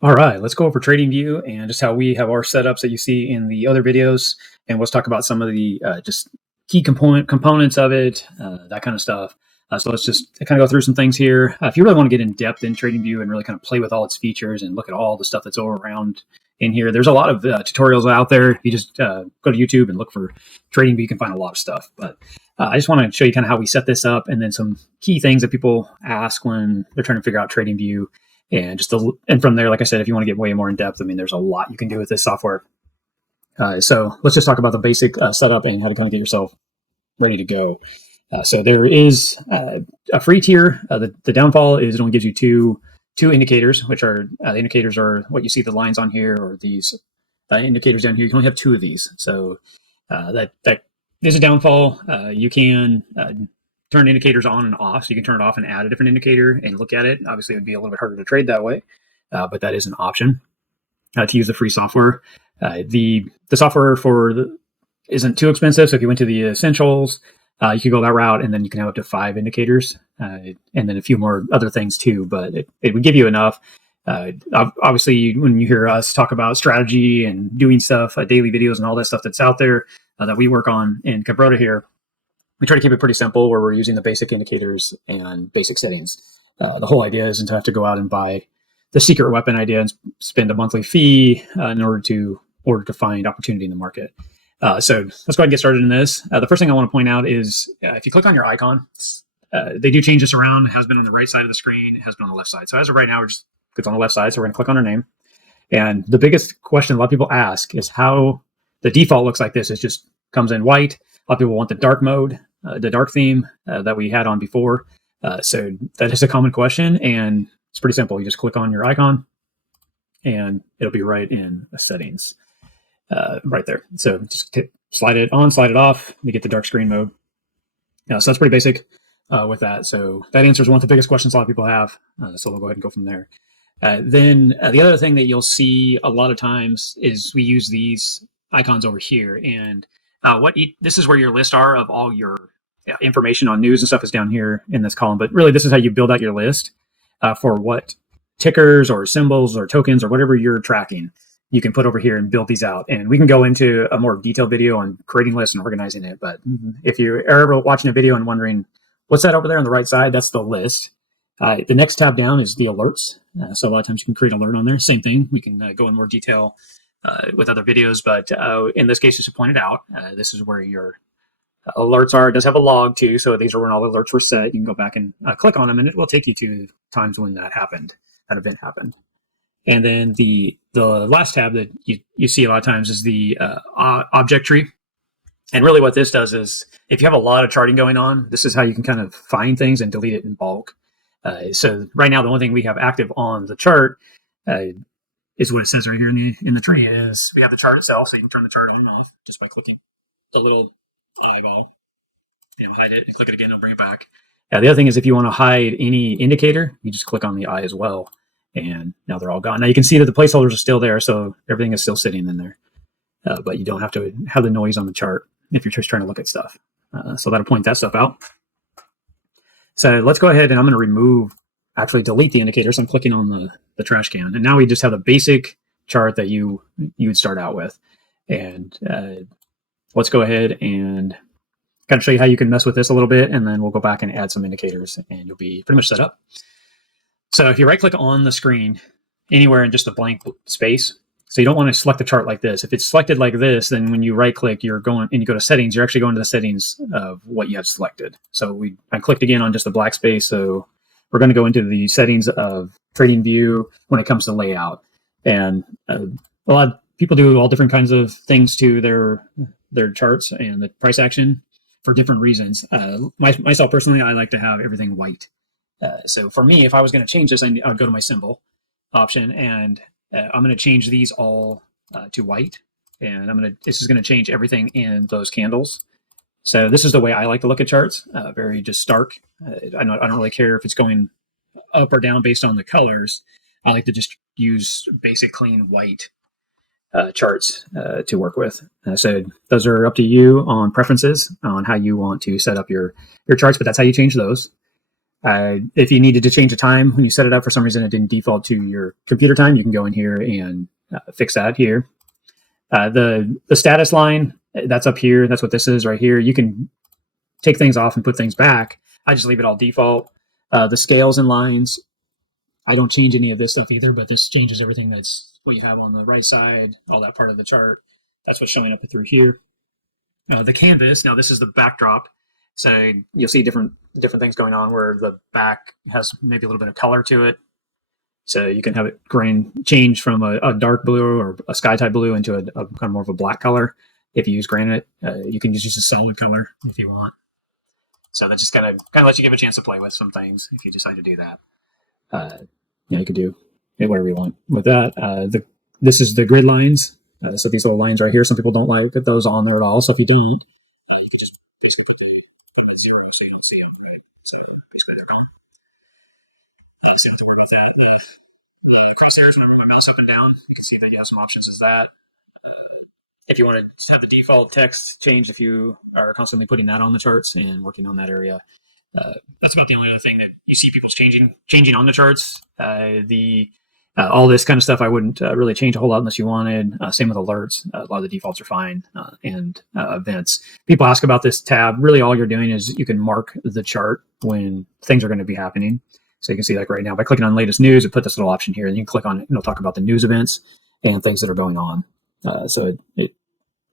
All right, let's go over TradingView and just how we have our setups that you see in the other videos, and let's talk about some of the just key components of it, that kind of stuff. So let's just kind of go through some things here. If you really want to get in depth in TradingView and really kind of play with all its features and look at all the stuff that's all around in here, there's a lot of tutorials out there. If you just go to YouTube and look for TradingView, you can find a lot of stuff. But I just want to show you kind of how we set this up, and then some key things that people ask when they're trying to figure out TradingView. And and from there, like I said, if you want to get way more in depth, I mean, there's a lot you can do with this software. So let's just talk about the basic setup and how to kind of get yourself ready to go. So there is a free tier. The downfall is it only gives you two indicators, which are the indicators are what you see the lines on here, or these indicators down here. You can only have two of these. So that is a downfall. You can turn indicators on and off. So you can turn it off and add a different indicator and look at it. Obviously, it would be a little bit harder to trade that way, but that is an option to use the free software. The software isn't too expensive. So if you went to the essentials, you could go that route, and then you can have up to 5 indicators, and then a few more other things too. But it would give you enough. Obviously, when you hear us talk about strategy and doing stuff, daily videos and all that stuff that's out there that we work on in Kabroda here, we try to keep it pretty simple, where we're using the basic indicators and basic settings. The whole idea isn't to have to go out and buy the secret weapon idea and spend a monthly fee in order to find opportunity in the market. So let's go ahead and get started in this. The first thing I want to point out is if you click on your icon, they do change this around. It has been on the right side of the screen. It has been on the left side. So as of right now, it's on the left side. So we're going to click on our name. And the biggest question a lot of people ask is how the default looks like this. It just comes in white. A lot of people want the dark mode, the dark theme that we had on before. So that is a common question, and it's pretty simple. You just click on your icon, and it'll be right in the settings, right there. So just slide it on, slide it off. You get the dark screen mode. So that's pretty basic with that. So that answers one of the biggest questions a lot of people have. So we'll go ahead and go from there. Then the other thing that you'll see a lot of times is we use these icons over here, and this is where your lists are of all your information on news and stuff is down here in this column. But really, this is how you build out your list for what tickers or symbols or tokens or whatever you're tracking. You can put over here and build these out. And we can go into a more detailed video on creating lists and organizing it. But if you're ever watching a video and wondering, what's that over there on the right side? That's the list. The next tab down is the alerts. So a lot of times you can create an alert on there. Same thing. We can go in more detail with other videos. But in this case, just to point it out, this is where your alerts are. It does have a log too. So these are when all the alerts were set. You can go back and click on them, and it will take you to times when that event happened. And then the last tab that you see a lot of times is the object tree. And really what this does is if you have a lot of charting going on, this is how you can kind of find things and delete it in bulk. So right now, the only thing we have active on the chart is what it says right here in the tree is we have the chart itself. So you can turn the chart on and off just by clicking the little eyeball, hide it and click it again and bring it back. The other thing is if you want to hide any indicator, you just click on the eye as well. And now they're all gone. Now you can see that the placeholders are still there, so everything is still sitting in there. But you don't have to have the noise on the chart if you're just trying to look at stuff. So that'll point that stuff out. So let's go ahead and I'm going to delete the indicator. So I'm clicking on the trash can. And now we just have the basic chart that you would start out with. And let's go ahead and kind of show you how you can mess with this a little bit. And then we'll go back and add some indicators and you'll be pretty much set up. So if you right click on the screen anywhere in just a blank space, so you don't want to select the chart like this. If it's selected like this, then when you right click, you're going and you go to settings, you're actually going to the settings of what you have selected. So I clicked again on just the black space. So we're going to go into the settings of TradingView when it comes to layout. And a lot of people do all different kinds of things to their charts and the price action for different reasons. Myself personally, I like to have everything white. So for me, if I was going to change this, I would go to my symbol option, and I'm going to change these all to white. And this is going to change everything in those candles. So this is the way I like to look at charts, very just stark. I don't really care if it's going up or down based on the colors. I like to just use basic clean white charts to work with. So those are up to you on preferences on how you want to set up your charts, but that's how you change those. If you needed to change the time when you set it up, for some reason it didn't default to your computer time, you can go in here and fix that here. The status line, that's up here. That's what this is right here. You can take things off and put things back. I just leave it all default. The scales and lines, I don't change any of this stuff either, but this changes everything that's what you have on the right side, all that part of the chart. That's what's showing up through here. The canvas, now this is the backdrop. So you'll see different things going on where the back has maybe a little bit of color to it. So you can have it change from a dark blue or a sky type blue into a kind of more of a black color. If you use granite, you can just use a solid color if you want. So that just kind of lets you give a chance to play with some things if you decide to do that. You could do whatever you want with that. This is the grid lines. So these little lines right here, some people don't like those on there at all. So if you do, you can just basically do zero so you don't see them, right? So basically they're gone. I just have to work with that. The crosshairs, when I move my mouse up and down, you can see that you have some options as that. If you want to have the default text change, if you are constantly putting that on the charts and working on that area, that's about the only other thing that you see people changing on the charts. All this kind of stuff I wouldn't really change a whole lot unless you wanted. Same with alerts. A lot of the defaults are fine. And events. People ask about this tab. Really all you're doing is you can mark the chart when things are going to be happening. So you can see like right now by clicking on latest news, it put this little option here, and you can click on it and it'll talk about the news events and things that are going on. So it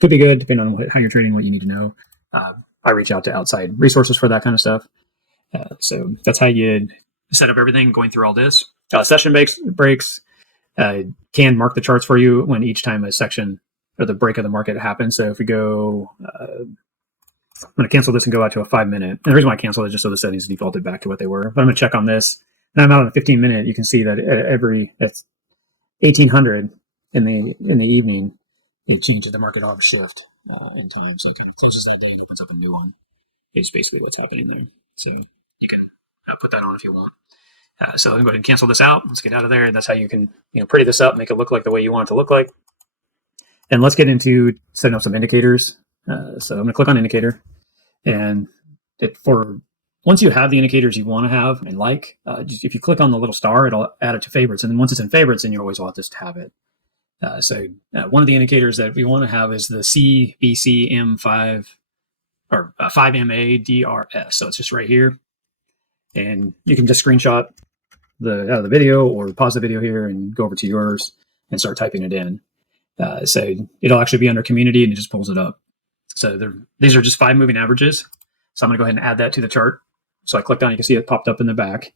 could be good depending on how you're trading, what you need to know. I reach out to outside resources for that kind of stuff. So that's how you set up everything going through all this. Session breaks can mark the charts for you when each time a section or the break of the market happens. So if we go, I'm going to cancel this and go out to a 5-minute. And the reason why I canceled it is just so the settings defaulted back to what they were. But I'm going to check on this. And I'm out on a 15-minute. You can see that it's 1800 in the evening. It changes the market off shift in time. So it kind of closes that day and opens up a new one. It's basically what's happening there. So you can put that on if you want. So I'm going to go ahead and cancel this out. Let's get out of there. That's how you can pretty this up, make it look like the way you want it to look like. And let's get into setting up some indicators. So I'm going to click on indicator. And once you have the indicators you want to have and just if you click on the little star, it'll add it to favorites. And then once it's in favorites, then you always want this to have it. So one of the indicators that we want to have is the CBC M5 or 5 MA DRS. So it's just right here. And you can just screenshot out of the video or pause the video here and go over to yours and start typing it in. So it'll actually be under community and it just pulls it up. So these are just 5 moving averages. So I'm going to go ahead and add that to the chart. So I clicked on it, you can see it popped up in the back.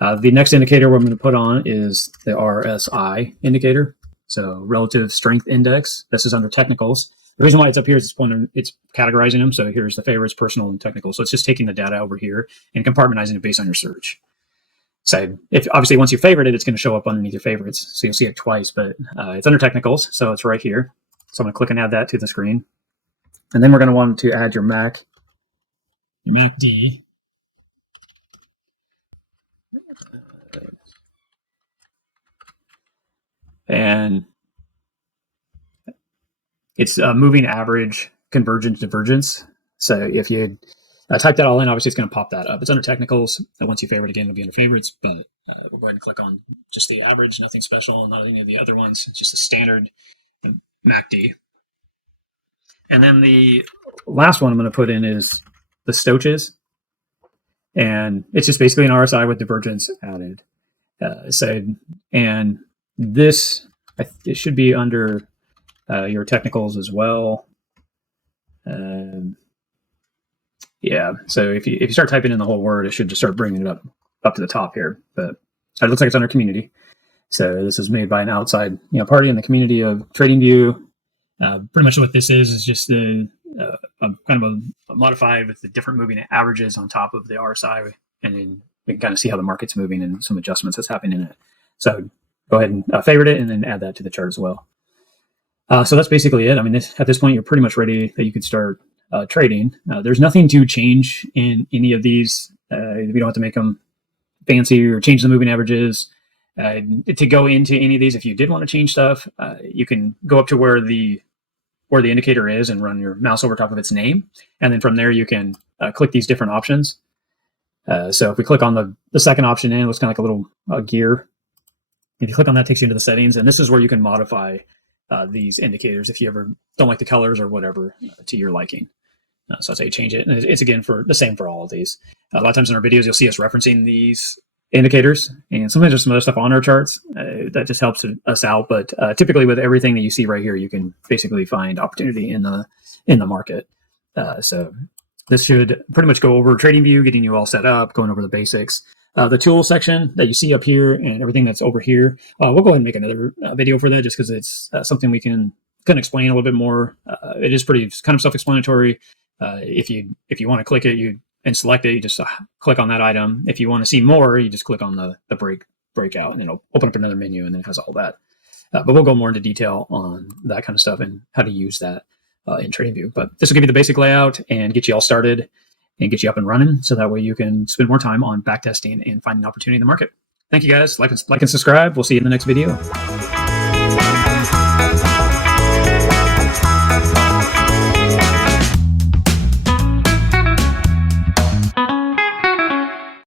The next indicator we're going to put on is the RSI indicator. So relative strength index. This is under technicals. The reason why it's up here is it's categorizing them. So here's the favorites, personal, and technical. So it's just taking the data over here and compartmentalizing it based on your search. So obviously once you favorite it, it's going to show up underneath your favorites. So you'll see it twice, but it's under technicals. So it's right here. So I'm going to click and add that to the screen. And then we're going to want to add your MACD. And it's a moving average convergence divergence. So if you type that all in, obviously it's going to pop that up. It's under technicals. And once you favorite again, it'll be under favorites. But we'll go ahead and click on just the average, nothing special, not any of the other ones. It's just a standard MACD. And then the last one I'm going to put in is the Stochas. And it's just basically an RSI with divergence added. And this, it should be under your technicals as well. Yeah, so if you start typing in the whole word, it should just start bringing it up to the top here. But it looks like it's under community. So this is made by an outside party in the community of TradingView. Pretty much what this is just a kind of a modified with the different moving averages on top of the RSI, and then we can kind of see how the market's moving and some adjustments that's happening in it. So go ahead and favorite it and then add that to the chart as well. So that's basically it. I mean, at this point, you're pretty much ready that you could start trading. There's nothing to change in any of these. We don't have to make them fancy or change the moving averages. To go into any of these, if you did want to change stuff, you can go up to where the indicator is and run your mouse over top of its name. And then from there, you can click these different options. So if we click on the second option in, it looks kind of like a little gear. If you click on that, it takes you into the settings, and this is where you can modify these indicators if you ever don't like the colors or whatever to your liking. So that's how you change it. And it's again for the same for all of these. A lot of times in our videos, you'll see us referencing these indicators, and sometimes there's some other stuff on our charts that just helps us out. But typically, with everything that you see right here, you can basically find opportunity in the market. So this should pretty much go over TradingView, getting you all set up, going over the basics. The tool section that you see up here and everything that's over here, we'll go ahead and make another video for that, just because it's something we can explain a little bit more. It is pretty kind of self-explanatory. If you want to click it and select it, you just click on that item. If you want to see more, you just click on the breakout, and it'll open up another menu, and then it has all that. But we'll go more into detail on that kind of stuff and how to use that in TradingView. But this will give you the basic layout and get you all started and get you up and running, so that way you can spend more time on backtesting and finding opportunity in the market. Thank you guys. Like and subscribe. We'll see you in the next video.